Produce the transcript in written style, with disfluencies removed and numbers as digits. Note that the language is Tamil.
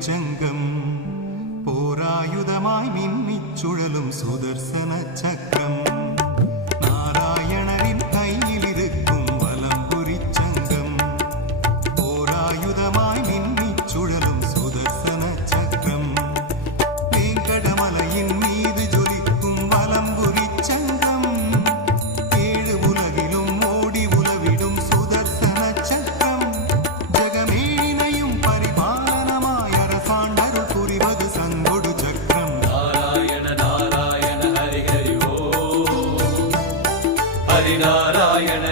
சங்கம் போராயுதமாய் மின்னிச் சுழலும் சுதர்சன சக்கரம் நாராயணரின் கையில் இருக்கும் வலம்புரி சங்கம் போராயுதமாய் மின்னிச் சுழலும் சுதர்சன சக்கரம் வேங்கடமலையின் மீது ஜொலிக்கும் வலம்புரி சங்கம் ஏழு உலகிலும் ஓடி உலவிடும் சுதர்சன சக்கரம் ஜெகமேனையும் பரிபாலனமாய் அரசாண்டரு புரிவது சங்கொடு சக்கரம் நாராயண நாராயண ஹரி ஹரி ஓ ஹரி நாராயண